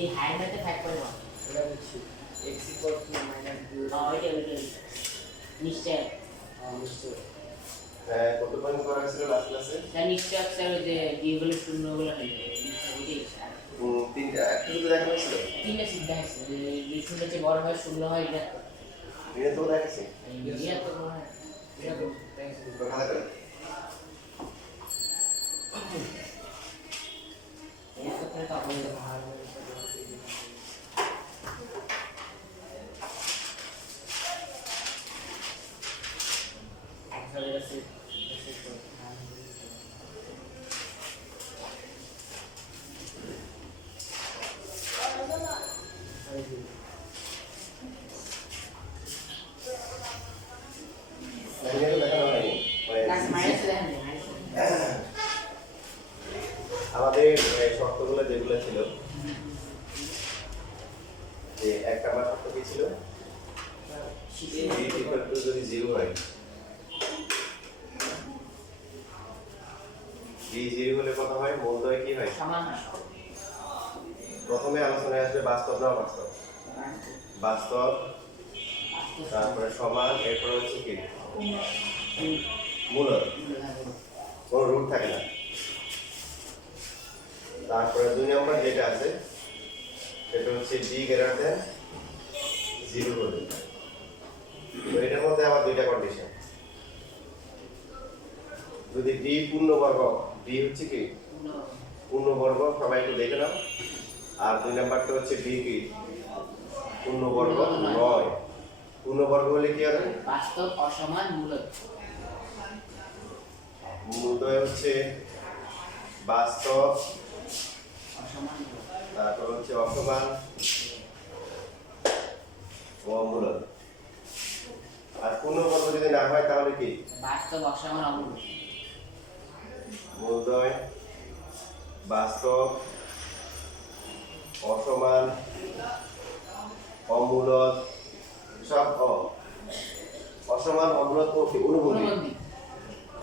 এই হাইড্রাতে 5.1 এটা হচ্ছে x equal to minus 2 ওইটা নিশ্চয় নিশ্চয় কত পয়েন্ট করা হয়েছিল লাস্ট ক্লাসে? স্যার নিশ্চয় স্যার ওই যে ডিগুলো শূন্যগুলো হয়ে যাবে ওইটাই স্যার তিনটা একটা শুধু দেখানো হয়েছিল? তিনটা সিদ্ধা আছে যে শূন্য চেয়ে বড় হয় শূন্য হয় এটা এটা তো দেখাচ্ছি ইন্ডিয়া তো মনে হয় এটা তো তো খাতা করে এই ক্ষেত্রে তো আপনি ম্যানুয়াল দেখানো হয়নি ক্লাস মাইনাস দেখেন আমাদের শর্তগুলো যেগুলো ছিল যে এক নাম্বার শর্ত কি ছিল? b equal to যদি 0 হয় b 0 হলে কত হয়? মূলদয় কি হয়? সমান হয় প্রথমে আলোচনায় আসবে বাস্তব না অবাস্তব? বাস্তব, তারপরে সমান, এরপরে হচ্ছে কি মূলদ, কোনো রুট থাকে না। তারপরে 2 নম্বর যেটা আছে সেটা হচ্ছে b গ্রেটার দেন 0 হলে। তো এটার মধ্যে আবার দুইটা কন্ডিশন, যদি b পূর্ণবর্গ, b হচ্ছে কি পূর্ণবর্গ, সবাই একটু দেখে নাও। আর 2 নাম্বারটা হচ্ছে b কি পূর্ণবর্গ নয়। পূর্ণবর্গ হলে কি হবে? বাস্তব অসমান মূলদ মূলদয় হচ্ছে বাস্তব, অসমান তারপর হচ্ছে অসমান ও মূলদ। আর পূর্ণবর্গ যদি না হয় তাহলে কি? বাস্তব অসমান অমূলদ মূলদয়, বাস্তব, অসমান, অমূলদ, সব অসমান, অমূলদ ও কি অনুবন্ধী।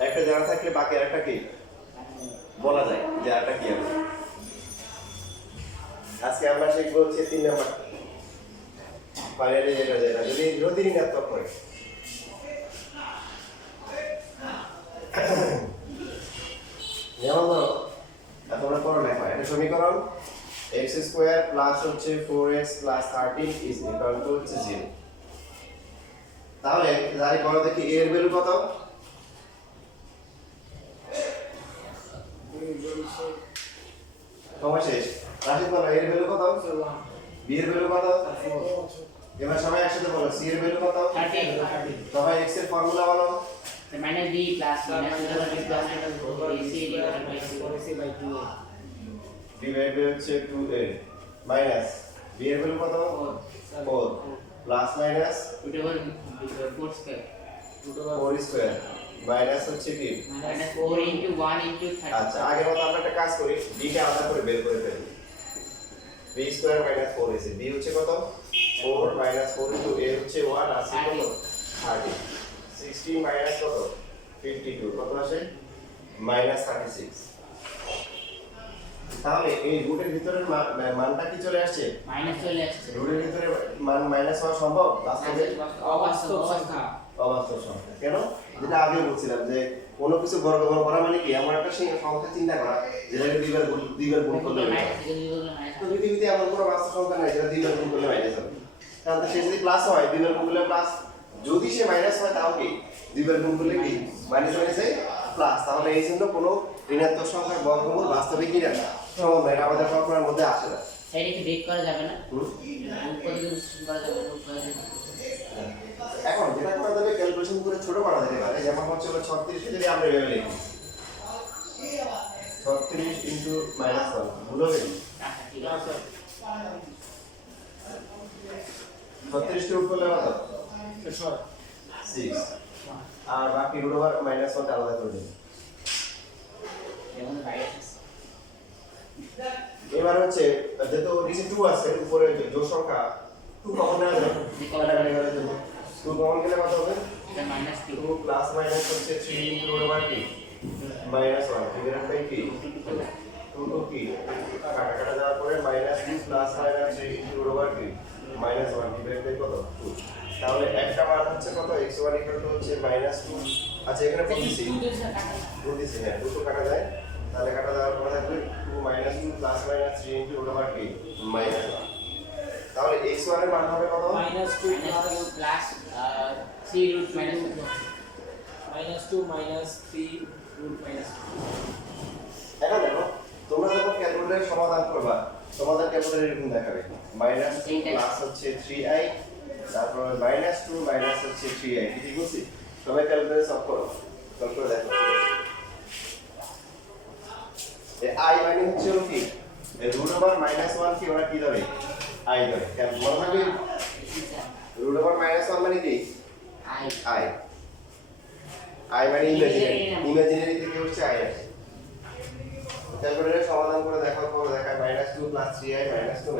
একটা জানা থাকলে বাকি আরেকটা কি বলা যায় যে আরেকটা কি হবে। আজকে আমরা শিখবো হচ্ছে 3 নাম্বার ফাইনালি যেটা যদি বিরোধী ঋণাত্মক হয়। যেমন ধরো তোমরা করো লেখা একটা সমীকরণ x স্কয়ার প্লাস হচ্ছে 4x plus 13 is equal to হচ্ছে 0। তাহলে জানি বলো দেখি a এর ভ্যালু কত? সময় শেষ। রাশিদ বলো a এর ভ্যালু কত? b এর ভ্যালু কত? এবার সবাই একসাথে বলো c এর ভ্যালু কত? 13 সবাই x এর ফর্মুলা বলো। Minus b plus minus b by b হচ্ছে 2a মাইনাস b এর ভ্যালু কত? 4 plus minus 4 square 4 square minus হচ্ছে কি মাইনাস 4 ইনটু 1 ইনটু 30 আচ্ছা আগের মতো আমরা একটা কাজ করি b কে আলাদা করে বের করে ফেলি। b স্কয়ার মাইনাস 4 আছে b হচ্ছে কত? 4 মাইনাস 4 ইনটু a হচ্ছে 1 আছে কত? 30 16 মাইনাস কত? 52 কত আসে? মাইনাস 36। তাহলে এই রুটের ভিতরের মানটা কি চলে আসছে? মাইনাস চলে আসছে রুটের ভিতরে মান মাইনাস হওয়া সম্ভব? বাস্তবে অবাস্তব সংখ্যা অবাস্তব সংখ্যা। কেন? যেটা আগে বলছিলাম যে কোনো কিছু বর্গমূল করা মানে কি এমন একটা সংখ্যা চিন্তা করা যেটাকে দুইবার গুণ করলে হবে। তো পৃথিবীতে এমন কোনো বাস্তব সংখ্যা নাই যেটা দুইবার গুণ করলে মাইনাস হবে। কারণ সে যদি প্লাস হয় দুইবার গুণ করলে প্লাস, যদি সে মাইনাস হয় তাও কি দুইবার গুণ করলে কি মাইনাস মাইনাসে প্লাস। তাহলে এই জন্য কোনো ঋণাত্মক সংখ্যার বর্গমূল বাস্তবে কি না সম্ভব নয়, আমাদের কল্পনার মধ্যে আসে না। সেটা কি বেক করা যাবে না? করা যাবে না এখন যেটা করা যাবে ক্যালকুলেশন করে ছোট করা যেতে পারে। যেমন হচ্ছে 36 কে যদি আমরা এভাবে লিখি 36 ইনটু -1 ভুল হবে? আচ্ছা ঠিক আছে 36 কে উপরে কত? 6 আর বাকি রুট ওভার -1 টা আলাদা করে দিন। যেমন রাইট আছে এবার হচ্ছে যেহেতু নিচে 2 আছে উপরে জোড় সংখ্যা 2 কমন নেওয়া যাবে। কাটাকাটি করে দেব 2 কমন গেলে কত হবে? এটা মাইনাস 2 2 প্লাস মাইনাস হচ্ছে 3 ইনটু রুট ওভার কি -1 ডিভাইডেড বাই কি 2 2 কি কাটা কাটা যাওয়ার পরে -2 প্লাস মাইনাস এই রুট ওভার কি মাইনাস 1 ডিভাইড বাই কত 2 তাহলে একটা মান হচ্ছে কত x1 ইকুয়াল টু হচ্ছে -2 আচ্ছা এখানে বুঝতেছি বুঝতেছি হ্যাঁ দুটো কাটা যায় তাহলে কাটা যাওয়ার পরে থাকবে 2 -2 plus minus 3 into root over কি -1 তাহলে x1 এর মান হবে কত -2 প্লাস 3 রুট মাইনাস -2 -3 root -2 এখন দেখো তোমরা যখন ক্যালকুলেটরে সমাধান করবা তোমাদের ক্যালকুলেটর এরকম দেখাবে -2 প্লাস হচ্ছে 3i তারপর -2 মাইনাস হচ্ছে 3i ঠিক বলছি সবাই ক্যালকুলেটরে সলভ করো সলভ করে দেখো এই i মানে হচ্ছে হলো কি এই রুট ওভার -1 কি ওরা কি ধরে i ধরে কেন মনে থাকবে রুট ওভার -1 মানে কি i i মানে ইমাজিনারি থেকে হচ্ছে i আসে ক্যালকুলেটরে সমাধান করে দেখার পর দেখায় -2 3i -2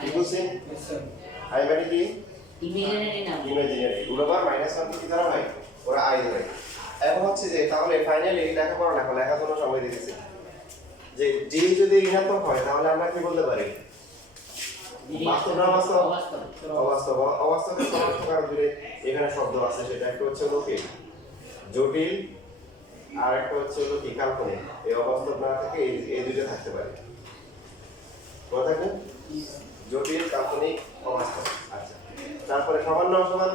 ঠিক বলছেন i মানে কি ইমাজিনারি না ইমাজিনারি রুট ওভার -1 কি ধরা হয় ওরা i ধরে এখন হচ্ছে যে তাহলে ফাইনালি লেখাপড়া না লেখার সময় দিতেছে যে j যদি ঋণাত্মক হয় তাহলে আমরা কি বলতে পারি বাস্তব না বাস্তব অবাস্তবের সমার্থকার দূরে এখানে শব্দ আছে সেটা একটা হচ্ছে লোকে জটিল আর একটা হচ্ছে হলো কি কাল্পনিক এই অবাস্তব না থেকে এই দুটো থাকতে পারে কোন থাকবে জটিল কাল্পনিক অবাস্তব আচ্ছা তারপরে সমান না অসমান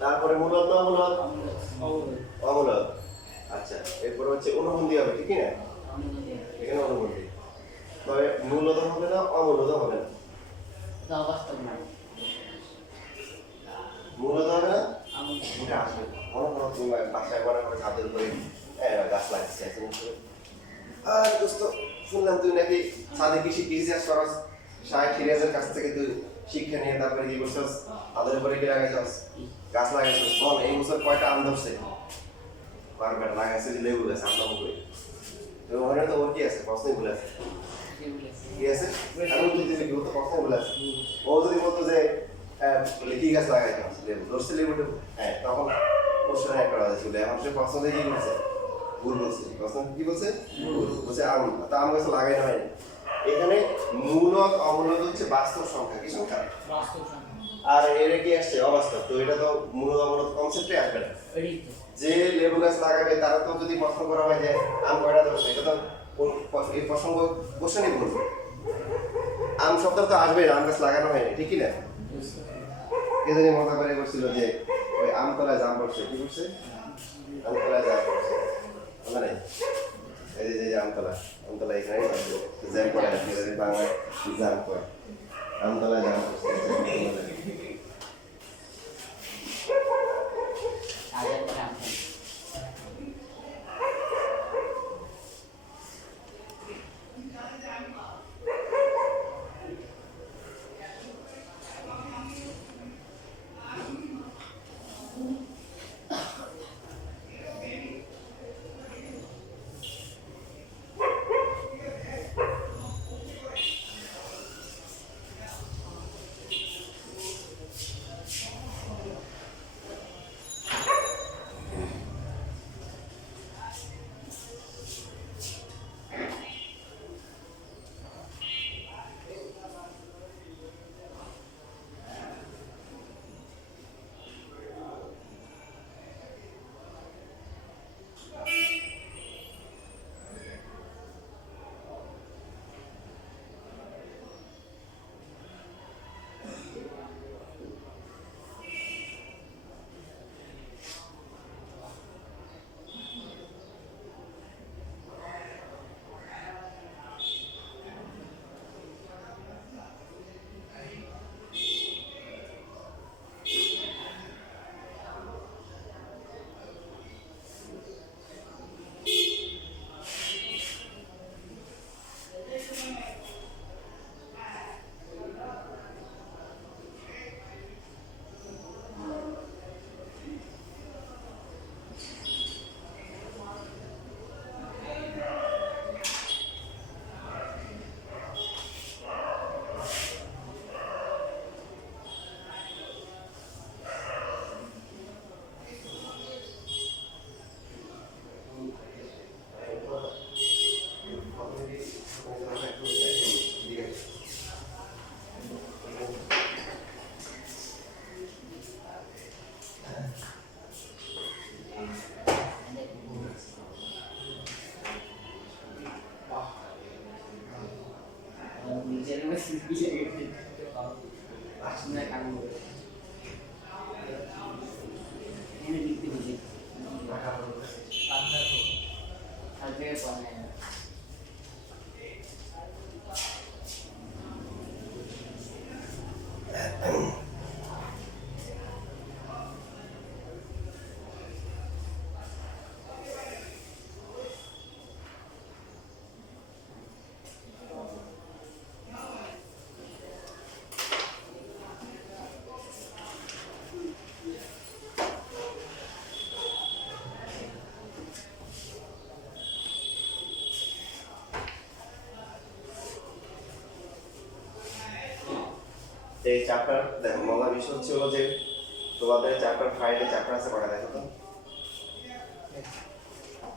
তারপরে মূলত না মূলত অমূলত আচ্ছা এরপর হচ্ছে অনুবন্ধী হবে ঠিক না এখানে অনুবন্ধী তবে মূলত হবে না অমূলত হবে না অবাস্তব না মূলত হবে না এটা আসবে অনেক তুমি বাসায় মনে করে ছাদের উপরে গাছ লাগছে আর দোস্ত শুনলাম তুই নাকি ছাদে কৃষি কৃষি করস শাহ সিরাজের কাছ থেকে তুই শিক্ষা নিয়ে তারপরে কি বছর তাদের উপরে কি লাগাইছস গাছ লাগাইছস বল এই বছর কয়টা আম ধরছে বারবার লাগাইছে যে লেবু গাছ আম করে তো ওখানে তো ওর কি আছে প্রশ্নই ভুলে আছে কি আছে আমি যদি দিবি ও তো প্রশ্নই ভুলে আছে ও যদি বলতো যে কি গাছ লাগাইছস লেবু ধরছে লেবু হ্যাঁ তখন প্রশ্ন একটা ছিল এখন সে প্রশ্ন দিয়ে কি বলছে ভুল বলছে প্রশ্ন কি বলছে ভুল বলছে আম তা আম গাছ লাগাই না এখানে মূলক অমূলক হচ্ছে বাস্তব সংখ্যা কি সংখ্যা বাস্তব সংখ্যা আর এর কি আসছে অবাস্তব তো এটা তো মূলক অমূলক কনসেপ্টে আসবে না যে লেবু গাছ লাগাবে তারা তো যদি প্রশ্ন করা হয় যে আম কয়টা ধরছে এটা তো এই প্রসঙ্গ কোশ্চেনই বলবে আম শব্দ তো আসবে আম গাছ লাগানো হয়নি ঠিকই না কে জানি মজা করে বলছিল যে ওই আমতলায় জাম পড়ছে কি করছে আমতলায় জাম পড়ছে মানে এই যে আমতলা এখানে জ্যাম পড়ে বাংলায় জাম পড়ে আমতলায় জাম পড়ছে আমরা কাম করি এনে লিখতে বুঝি আগে পড়ে এই চ্যাপ্টার দেখো মজার বিষয় হচ্ছে হলো যে তোমাদের চ্যাপ্টার 5 এ চ্যাপ্টার আছে কয়টা দেখো তো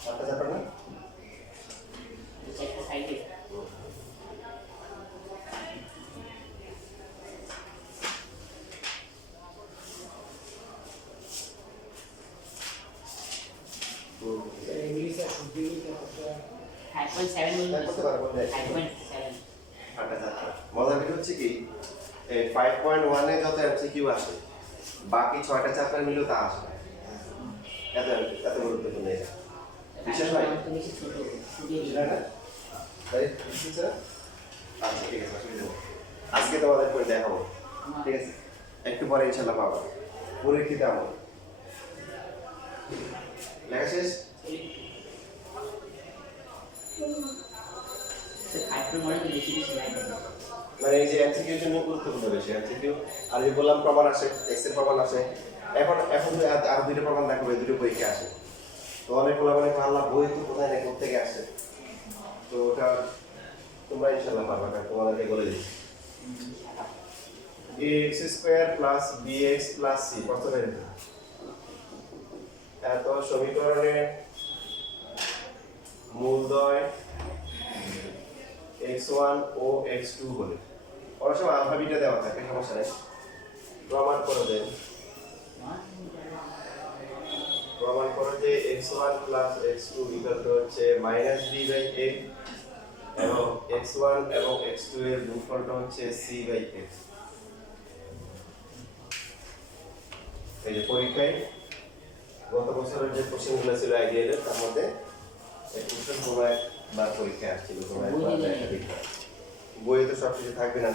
4টা চ্যাপ্টার না একটা সাইডে इंग्लिश शुद्ध नहीं करता 5.7 বলতে করতে পারবো না 5.7 4টা চ্যাপ্টার মজার বিষয় হচ্ছে কি এই 5.1 এ যত এমসিকিউ আসে বাকি 6টা চ্যাপ্টার মিলেও তা আসে না। এত গুরুত্বপূর্ণ এটা বিশেষ হয় তুমি ছোট শুকিয়ে বুঝলে না তাই বুঝছো আচ্ছা ঠিক আছে অসুবিধা নেই। আজকে তোমাদের করে দেখাবো ঠিক আছে একটু পরে ইনশাআল্লাহ পাবো পরীক্ষিত আমল লেখা শেষ আইফোন মডেল বেশি বেশি লাগে মানে এই যে এমসিকিউ এর জন্য গুরুত্বপূর্ণ বেশি এমসিকিউ আর যে বললাম প্রমাণ আসে এক্সেল প্রমাণ আসে এখন আর দুইটা প্রমাণ দেখাবো এই দুটো পরীক্ষা আসে তো অনেক মানে আল্লাহ বই তো কোথায় না কোথা থেকে আসে তো ওটা তোমরা ইনশাআল্লাহ পারবে কারণ তোমাদেরকে বলে দিচ্ছি ax square plus bx plus c প্রথমে এত সমীকরণে মূলদ্বয় x1 ও x2 বলে অনেক সময় আলফা বিটা দেওয়া থাকে সমস্যা নেই প্রমাণ করে দেন প্রমাণ করে যে x1 plus x2 equal two হচ্ছে মাইনাস b বাই a এবং x1 এবং x2 এর গুণফলটা হচ্ছে c বাই a এই যে পরীক্ষায় গত বছরের যে কোশ্চেনগুলো ছিল আইডিয়ালের তার মধ্যে এই কোশ্চেন তোমরা একবার পরীক্ষায় আসছিল তোমরা একবার দেখা দিতে বইয়ে তো সব কিছু থাকবে না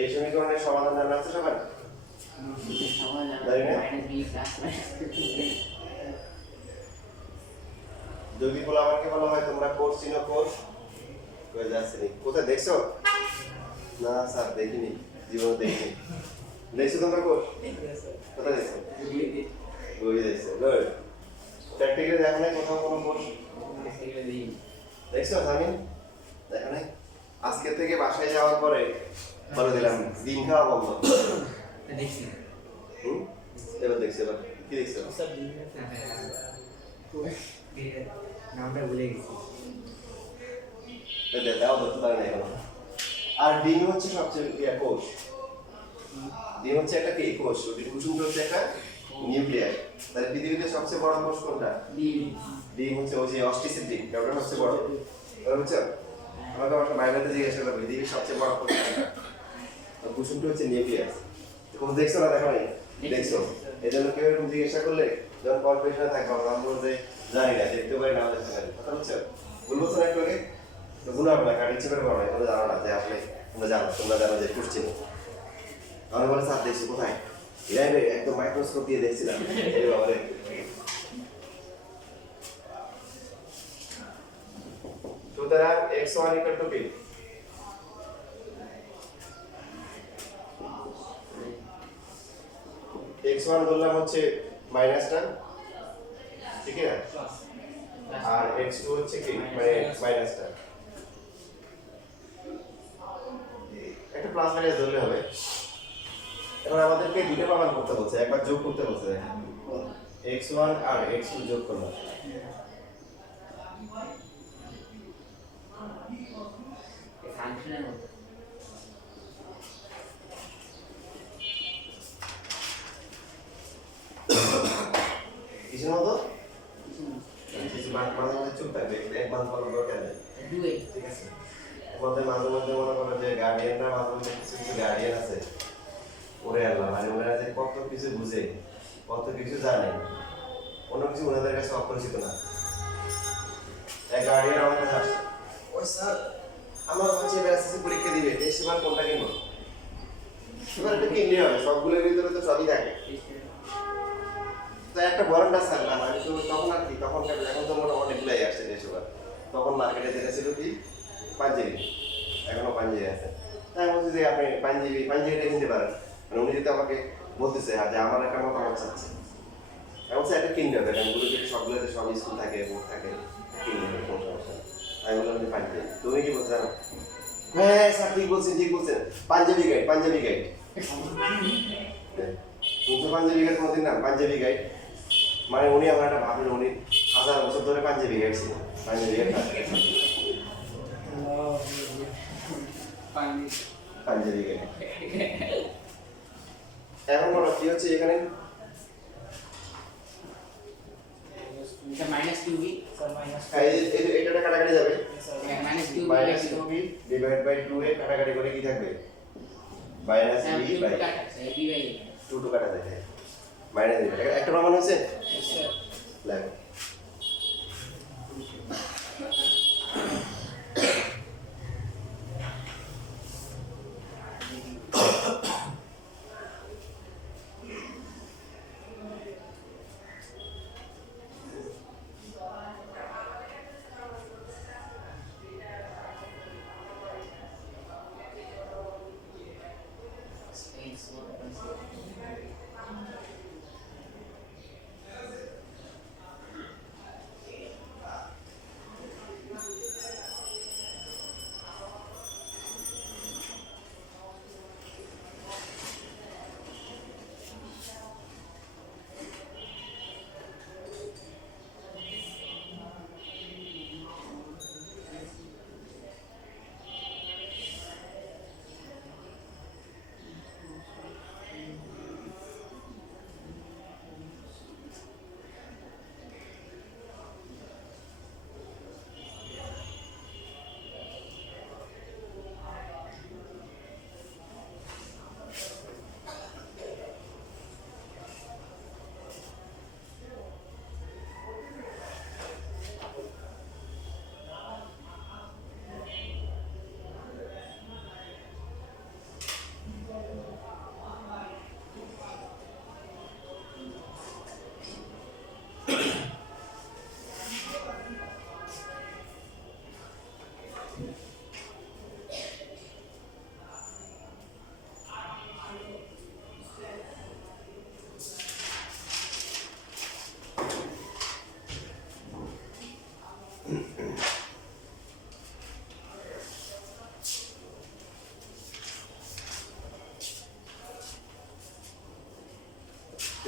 এই সমীকরণের সমাধান জানা আছে সবার যদি বলা আমাকে বলা হয় তোমরা কোর্স চিনো কোর্স কই যাচ্ছে নি কোথায় দেখছো না স্যার দেখিনি জীবনে দেখিনি দেখছো তোমরা কোর্স কোথায় দেখছো বই দেখছো গুড প্র্যাকটিক্যালি দেখো না কোথাও কোনো কোর্স দেখছো সামিন দেখো না আজকে থেকে বাসায় যাওয়ার পরে বলে দিলাম ডিম খাওয়া বন্ধ দেখছি এবার দেখছি এবার কি দেখছো सब दिन নামটা ভুলে গেছি দাও ধরতে পারে না এখন আর ডিম হচ্ছে সবচেয়ে কোষ ডিম হচ্ছে একটা কি কোষ কুসুমটা হচ্ছে একটা নিউক্লিয়াস তাহলে পৃথিবীতে সবচেয়ে বড় কোষ কোনটা ডিম হচ্ছে ওই যে অস্টিসিড ডিম ওটা সবচেয়ে বড় বুঝছো আমাকে আমার বাইরেতে জিজ্ঞাসা করবে পৃথিবীর সবচেয়ে বড় কোষ কোনটা কুসুমটা হচ্ছে নিউক্লিয়াস কোন দেখছো না দেখো নাই দেখছো এই জন্য কেউ এরকম জিজ্ঞাসা করলে যখন কনফিউশনে থাকবে আমরা বলবো যে জানি না দেখতে পারি না দেখতে পারি কথা বুঝছো বলবো তো না একটু আগে তো গুণ হবে না কারণ ইচ্ছে করে পারো না তোমরা জানো না যে আসলে তোমরা জানো যে কোশ্চেন আমরা বলে স্যার দেখছি কোথায় ল্যাবে একদম মাইক্রোস্কোপ দিয়ে দেখছিলাম এই বাবারে সুতরাং x1 ইকুয়াল টু কি x1 বললাম হচ্ছে মাইনাসটা ঠিক আছে আর x2 হচ্ছে কি মানে মাইনাসটা একটা প্লাস মাইনাস ধরলে হবে। এখন আমাদেরকে দুটো প্রমাণ করতে বলছে, একবার যোগ করতে বলছে। x1 আর x2 যোগ করলাম। ফাংশনের মতো কিসের মতো? কিছু মাঝে মাঝে চুপ থাকবে, এক মান ফলো দরকার নেই। দুয়ে ঠিক আছে, আমাদের মাঝে মধ্যে মনে করো যে গার্ডিয়ানরা মাঝে মধ্যে কিছু কিছু গার্ডিয়ান আছে, ওরে আল্লাহ, মানে ওনারা যে কত কিছু বুঝে, কত কিছু জানে, কোনো কিছু ওনাদের কাছে অপরিচিত না। এক গার্ডিয়ান আমার কাছে আসছে, ওই স্যার আমার হচ্ছে এবার এসএসসি পরীক্ষা দিবে, টেস্ট পেপার কোনটা কিনবো? এবার এটা কিনলে হবে, সবগুলোর ভিতরে তো সবই থাকে। তো একটা বরন্ডা স্যার না, আমি তো তখন আর কি, তখন এখন তো মোটামুটি অনেকগুলাই আসছে টেস্ট পেপার। তখন মার্কেটে যেটা ছিল কি পাঞ্জাবি, এখনো পাঞ্জাবি আছে। তাই বলছি যে আপনি পাঞ্জাবিটা কিনতে পারেন। মানে উনি যদি আমাকে বলতেছে যে আমার একটা মতামত চাচ্ছে, এমন একটা কিনতে হবে, কারণ গুলো যদি সবগুলোতে সব স্কুল থাকে, বোর্ড থাকে, কিনতে হবে, কোনো সমস্যা নেই। আমি বললাম যে পাঞ্জাবি। তুমি কি বলছো জানো? হ্যাঁ স্যার ঠিক বলছেন, ঠিক বলছেন, পাঞ্জাবি গাইড, পাঞ্জাবি গাইড। তুমি তো পাঞ্জাবি গাইড কোনোদিন না, পাঞ্জাবি গাইড মানে উনি আমার একটা ভাবেন, উনি 1000 বছর ধরে পাঞ্জাবি গাইড ছিল, পাঞ্জাবি গাইড পাঞ্জাবি গাইড। এখন বলো কি হচ্ছে এখানে? মাইনাস কিউ বি এটা কাটাকাটি যাবে, minus q minus 2b divide by 2 এ কাটাকাটি করে কি থাকবে? মাইনাস b বাই 2 টু কাটা যায়, মাইনাস b। একটা প্রমাণ হয়েছে? লাগবে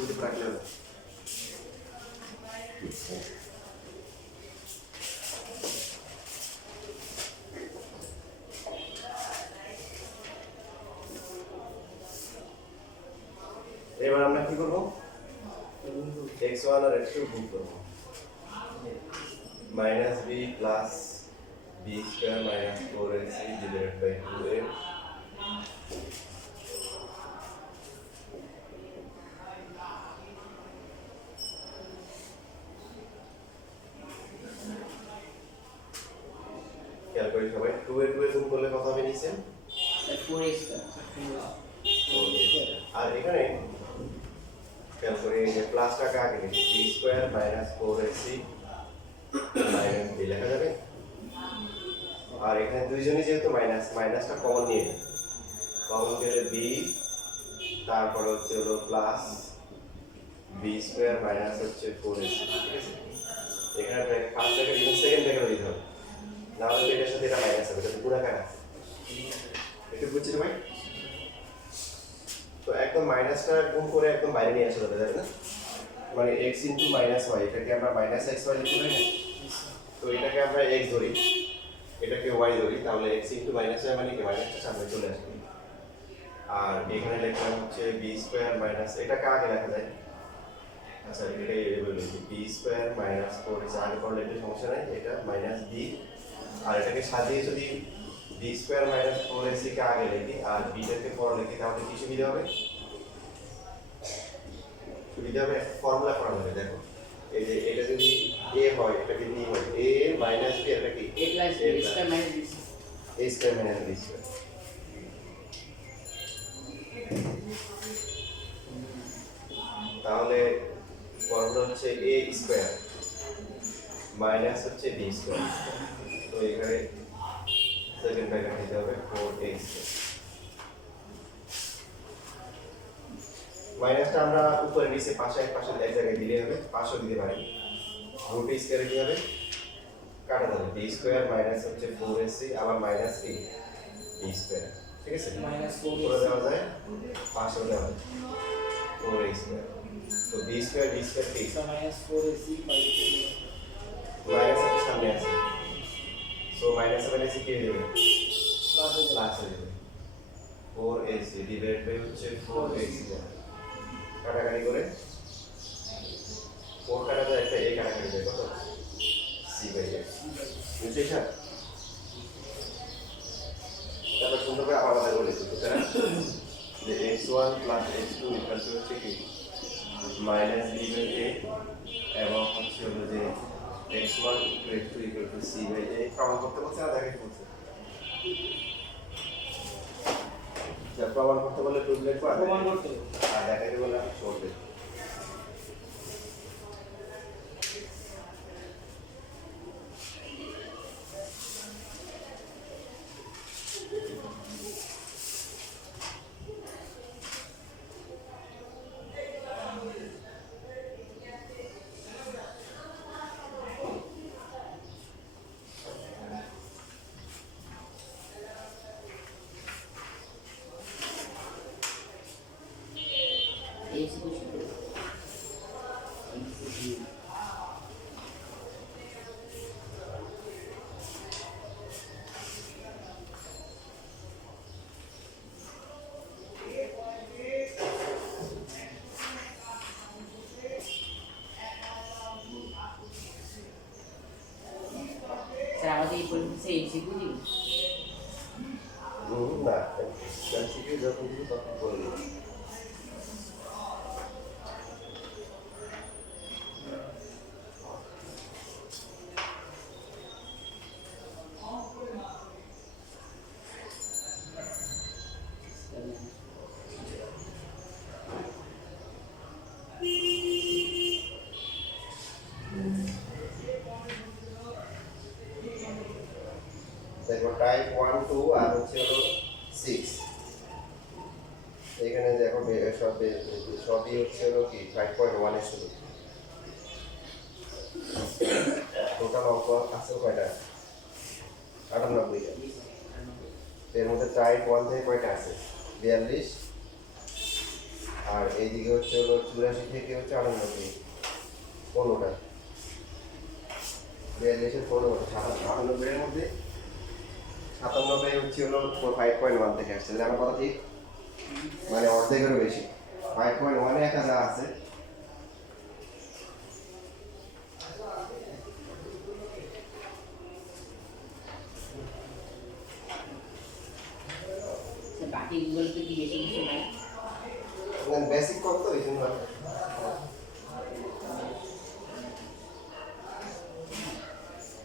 itu praktek. এবার আমরা কি করব? x1 আর x2 গুণ করব। -b plus b square minus 4ac divided by 2a খেয়াল করি সবাই, 2 এ 2 এ গুণ করলে কত হবে নিচে? 4x আর এখানে খেয়াল করি এই যে প্লাসটাকে আগে লিখি, b square minus 4ac minus b লেখা যাবে। আর এখানে দুইজনই যেহেতু মাইনাস, মাইনাসটা কমন নিয়ে নিই, কমন গেলে b, তারপর হচ্ছে হলো প্লাস b স্কয়ার মাইনাস হচ্ছে 4ac, ঠিক আছে? এখানে ফার্স্ট থেকে সেকেন্ড থেকে দিতে হবে, না হলে এটার সাথে এটা মাইনাস হবে, এটা গুণাকার আছে। একটু বুঝছি ভাই? তো একদম মাইনাসটা গুণ করে একদম বাইরে নিয়ে আসা যাবে, তাই না? মানে x ইন্টু মাইনাস ওয়াই, এটাকে আমরা মাইনাস এক্স ওয়াই লিখতে পারি না? তো এটাকে আমরা x ধরি, এটাকে y ধরি, তাহলে x ইন্টু মাইনাস ওয়াই মানে কি মাইনাসটা সামনে চলে আসবে। আর এখানে লিখলাম হচ্ছে বি স্কোয়ার মাইনাস, এটাকে আগে লেখা যায়। আচ্ছা এটাই বলি বি স্কোয়ার মাইনাস ফোর এসে আগে করলে একটু সমস্যা নাই, এটা মাইনাস বি, আর এটাকে সাজিয়ে যদি b square minus four a c কে আগে লিখি আর বিটাকে পরে লিখি তাহলে কি সুবিধা হবে? সুবিধা হবে, ফর্মুলা করা যাবে। দেখো এই যে এটা যদি a হয়, এটা যদি b হয়, a মাইনাস b এটা কি a plus b square minus b a square minus b square. তাহলে ফর্মুলা হচ্ছে a স্কয়ার মাইনাস হচ্ছে b স্কয়ার। তো এখানে সেকেন্ড ব্র্যাকেট দিতে হবে 4a স্কয়ার। মাইনাসটা আমরা উপরে নিচে পাশে এক পাশে এক জায়গায় দিলে হবে, পাশেও দিতে পারি। রুট স্কয়ারে কি হবে? কাটা যাবে, বি স্কয়ার মাইনাস হচ্ছে 4ac আবার মাইনাস কি বি স্কয়ার, ঠিক আছে? মাইনাস উপরে দেওয়া যায়, পাশেও দেওয়া যায় 4a স্কয়ার। তো বি স্কয়ার কি মাইনাস 4ac বাই মাইনাস এর সামনে আছে, সো মাইনাস মাইনাস কি হয়ে যাবে? প্লাস প্লাস হয়ে যাবে। 4ac ডিভাইড বাই হচ্ছে 4ac, কাটাকাটি করে 4 কাটা যায়, একটা a কাটাকাটি যায়, কত? c by a। বুঝছিস না? তারপর সুন্দর করে আলাদা করে লিখি, সুতরাং যে x1 plus x2 equal two হচ্ছে কি মাইনাস b বাই a, এবং হচ্ছে হলো যে x1 x2 equal to c by a। প্রমাণ করতে বলছে না দেখাতে বলছে? যা প্রমাণ করতে বলে প্রুফ লিখবো, আর প্রমাণ করতে আর দেখাতে বলে আমি শর্ট লিখবো। a ইকুয়াল টু স্যার আমাদের এই পরিস্থিতি এমসিকিউ দিন। না এমসিকিউ যখন দিবি তখন বলবি। দেখো টাইপ 1 2 আর হচ্ছে হলো 6, এখানে দেখো সবই হচ্ছে হলো কি 5.1 এর শুরু। টোটাল অঙ্ক আছে কয়টা? 98টা। এর মধ্যে টাইপ 1 থেকে কয়টা আছে? 42, আর এইদিকে হচ্ছে হলো 84 থেকে হচ্ছে 98, 15টা। 42 এর 15টা, 98 এর মধ্যে 97 হচ্ছে হলো 5.1 থেকে আসছে। তাহলে আমার কথা ঠিক, মানে অর্ধেকেরও বেশি। 5.1 এ একা যা আছে স্যার বাকি গুলোতে কি বেশি কিছু নাই? বেসিক কম তো এই জন্য।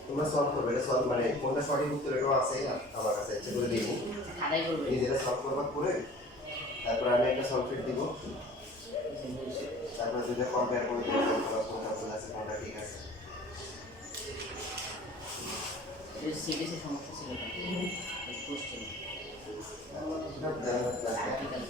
তোমরা সলভ করবে, এটা সলভ মানে কোনটা সঠিক উত্তর এটাও আছে আমার কাছে, ইচ্ছে করে দিই খাতায় করবে নিজেরা সলভ করবা করে, তারপর আমি একটা সলভ দিব, তারপর দুটো কম্পেয়ার করে দেখব কোনটা ভুল আছে কোনটা ঠিক আছে। এর সিরিজে সমস্যা ছিল না, পোস্ট ছিল আর্টিকেল।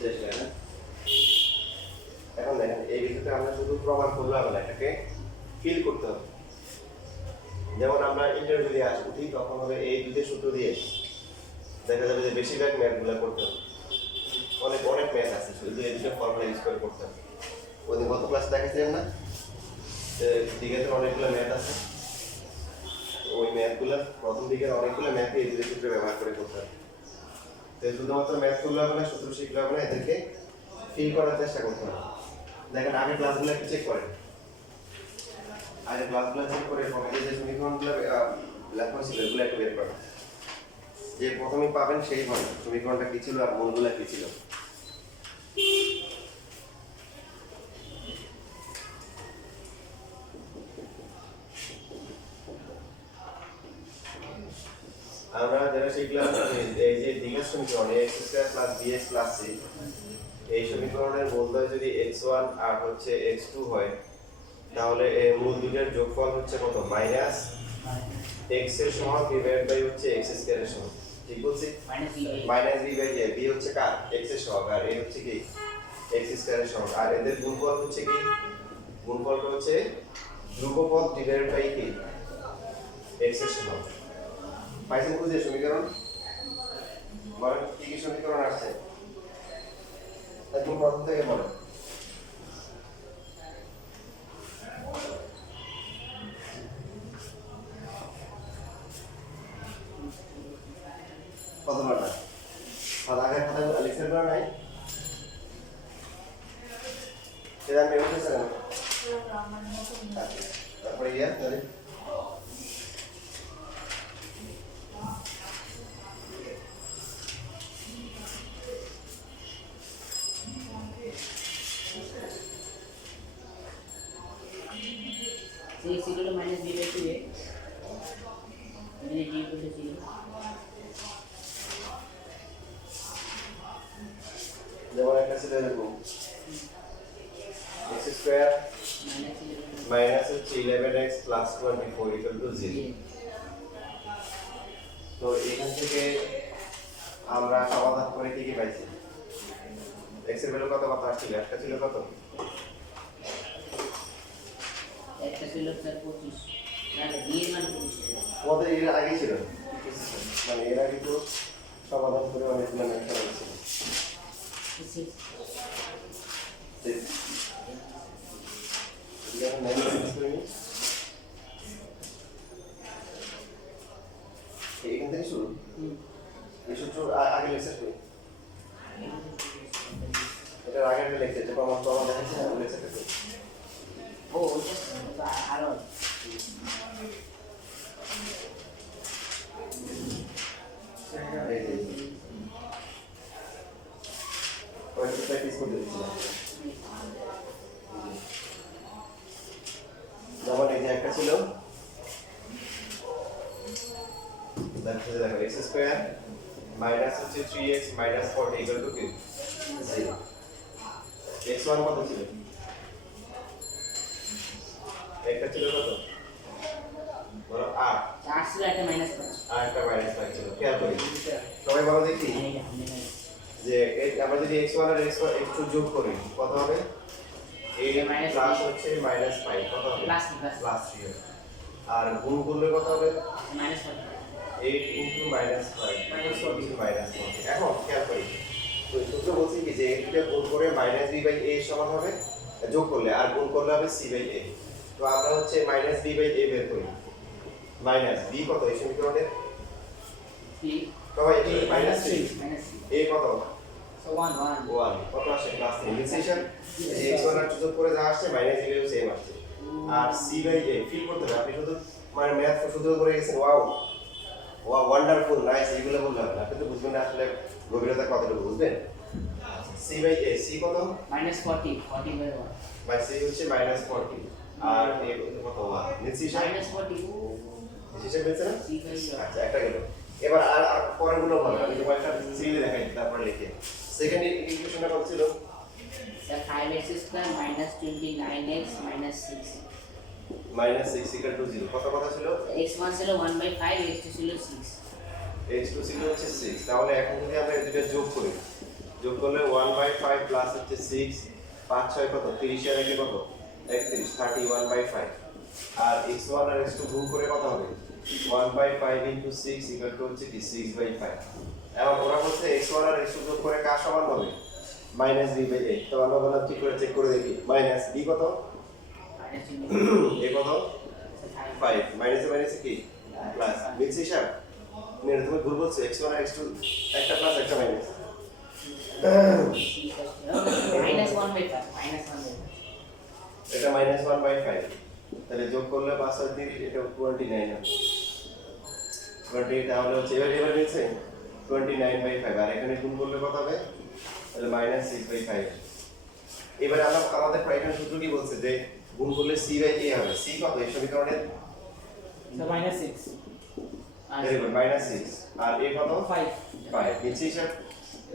শেষ হয়ে না? এখন দেখেন এই বিষয়টা আমরা শুধু প্রমাণ করলে হবে না, এটাকে ফিল করতে হবে। যেমন আমরা ইন্টারভিউ দিয়ে আসবো, ঠিক তখন হবে এই দুইটা সূত্র দিয়ে দেখা যাবে যে বেশিরভাগ ম্যাথগুলো করতে হবে। অনেক অনেক ম্যাথ আছে, শুধু এই দুটো ফর্মুলা ইউজ করে করতে হবে। ওই দিন গত ক্লাসে দেখাচ্ছিলেন না দিঘাতে অনেকগুলো ম্যাথ আছে, ওই ম্যাথগুলো প্রথম দিকের অনেকগুলো ম্যাথকে এই দুটো সূত্র ব্যবহার করে করতে হবে। তো শুধুমাত্র ম্যাথ করলে হবে না, সূত্র শিখলে হবে না, এদেরকে ফিল করার চেষ্টা করতে হবে। দেখেন আগের ক্লাসগুলো একটু চেক করেন, আগের ক্লাসগুলো চেক করে প্রথমে যে সমীকরণগুলো লেখা হয়েছিল এগুলো একটু বের করেন। যে প্রথমেই পাবেন সেই হবে সমীকরণটা কি ছিল আর মূলগুলো কি ছিল। আমরা যারা শিখলাম এই যে দ্বিঘাত সমীকরণ x square plus bx plus c, এই সমীকরণের মূলদ্বয় যদি x1 আর হচ্ছে x2 হয় তাহলে এই মূল দুইটার যোগফল হচ্ছে কত মাইনাস x এর সমান ডিভাইড বাই হচ্ছে x স্কয়ার এর সমান, ঠিক বলছি? Minus b by a, b হচ্ছে কার x এর সহগ আর a হচ্ছে কি x স্কয়ার এর সহগ, আর এদের গুণফল হচ্ছে কি গুণফলটা হচ্ছে ধ্রুবপদ ডিভাইড বাই কি x এর সমান। পাইছেন বুঝে সমীকরণ? বলেন কি কি সমীকরণ আসছে একদম প্রথম থেকে বলেন। কতবার না আগের কথা লিখতে পারা নাই সেটা আমি বলতেছি না। তারপরে ইয়া তাহলে C is equal to minus b by 2a. Then d equal to 0. যেমন একটা ছিল এরকম x স্কয়ার মাইনাস হচ্ছে 11x প্লাস 24 ইকুয়াল টু 0। তো এখান থেকে আমরা সমাধান করে কি কি পাইছি? x এর ভ্যালু কত কত আসছিল? একটা ছিল কত? একটা ছিল 25, না d এর মান 25। আমাদের এর আগে ছিল মানে এর আগে তো সমাধান করে অনেকগুলো ম্যাথ করা হয়েছিল। এখান থেকে শুরু এই সূত্র আগে লেকচার করি, এটার আগে একটা লেকচার যেটা আমার প্রমাণ দেখাচ্ছি না লেকচারটা করি। ও ওটা আরো প্র্যাকটিস করতে দিচ্ছিলাম। যেমন এই যে একটা ছিল দেখো x স্কয়ার মাইনাস হচ্ছে 3x minus 40 equal to 0। x1 কত ছিল? একটা ছিল কত বলো 8 ছিল একটা মাইনাস 5 আর একটা মাইনাস 5 ছিল। খেয়াল করি সবাই বলো দেখি যে আমরা যদি x1 আর x2 যোগ করি কত হবে? এই প্লাস হচ্ছে মাইনাস 5 কত হবে? প্লাস 3 আর গুণ করলে কত হবে? Minus 8 into minus 5 minus 40। এখন খেয়াল করি তো সূত্র বলছি কি যে এটা গুণ করে মাইনাস b বাই a সমান হবে যোগ করলে, আর গুণ করলে হবে c বাই a। তো আমরা হচ্ছে মাইনাস b বাই a বের করি। মাইনাস b কত এই সমীকরণের? সবাই এই মাইনাস 3 a কত? সো 1 কত আসে? প্লাস 3। ডিফারেন্সিয়েশন এই x1 আর যোগ করে যা আসছে মাইনাস b বাই সেম আসছে। আর c বাই a ফিল করতে হবে, আপনি শুধু মানে ম্যাথ সূত্র করে গেছেন ওয়াও ওয়ান্ডারফুল নাইস এগুলো বললে হবে না, আপনি তো বুঝবেন না আসলে গভীরতা কতটুকু বুঝবেন। c বাই a c কত? মাইনাস 40 বাই 1 বাই c হচ্ছে মাইনাস 40 আর a কত 1 নিশ্চিত মাইনাস 40 হিসাব হচ্ছে না? c বাই আচ্ছা একটা গেল। এবার আর পরেরগুলো ভালো আমি তোমার একটা সিরিয়ালে দেখাই তারপর লিখে। সেকেন্ড ইকুয়েশনটা কত ছিল? Sir 5x square minus 29x minus 6 minus 6 equal to 0 কত কথা ছিল? x1 ছিল 1/5 x2 ছিল 6 h2 ছিল হচ্ছে 6। তাহলে এখন যদি আমরা এই দুটো যোগ করি যোগ করলে 1/5 প্লাস হচ্ছে 6 5 6 কত 30 এর আগে কত 31 31/5 আর x1 আর x2 গুণ করে কত হবে 1/5 into 6 equal to হচ্ছে কি 6/5 এবং ওরা বলছে x1 আর x2 যোগ করে কার সমান হবে -b/8 তো আমরা বললাম ঠিক করে চেক করে দেখি মাইনাস b কত মাইনাস চিহ্ন a কত 5 মাইনাসে মাইনাসে কি প্লাস মিলছে হিসাব মেরে তুমি ভুল বলছো x1 আর x2 একটা প্লাস একটা মাইনাস মাইনাস 1/5 মাইনাস 1/5 এটা -1/5 তাহলে যোগ করলে 5 আর 3 এটা 29 হবে 28 তাহলে হচ্ছে এবার মিলছে 29/5 আর এখানে গুণ করলে কত হবে তাহলে -6/5 এবারে আমরা আমাদের এখানে সূত্র কি বলছে যে গুণ করলে c/a হবে c কত এই সমীকরণে So minus 6. ভেরি গুড -6 আর a কত 5. 5 নিচে হিসাব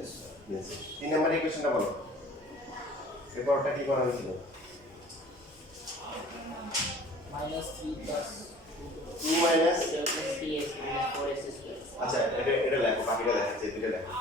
Yes. নিচে 3 নম্বর ইকুয়েশনটা বলো এরপরটা কি করা হয়েছিল Minus 3 plus 2 minus 3x minus 4x square আচ্ছা এটা লেখো বাকিটা দেখাচ্ছি দুটো লেখো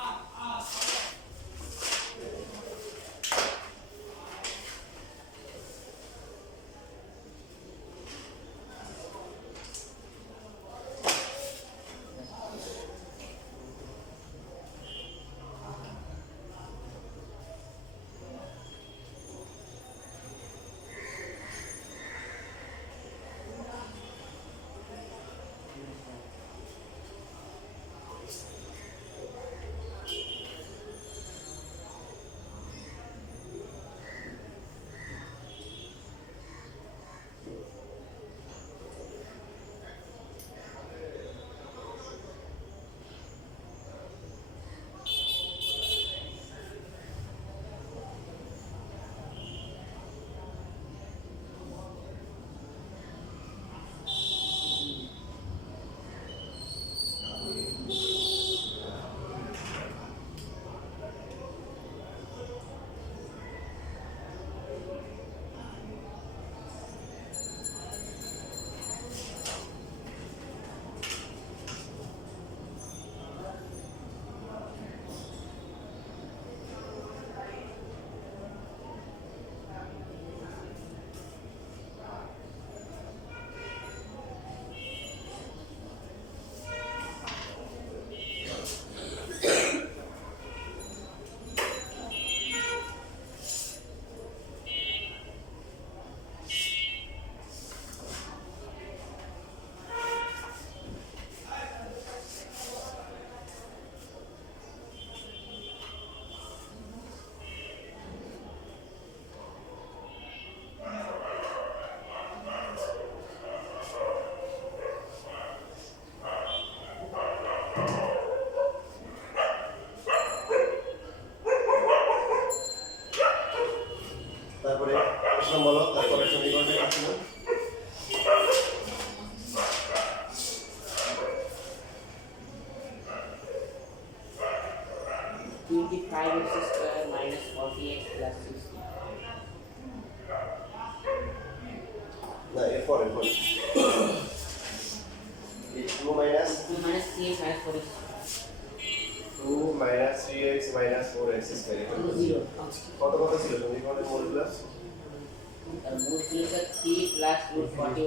তারপরে প্রশ্ন বলো তারপরে সমীকরণটা কি ছিল 25x square minus 40x plus 60 না এরপর 2 minus 2 minus 3x minus 4x 2 minus 3x minus 4x square এখানে 0 কত ছিল সমীকরণের মোল প্লাস আর মোট ছিল 3 plus root 41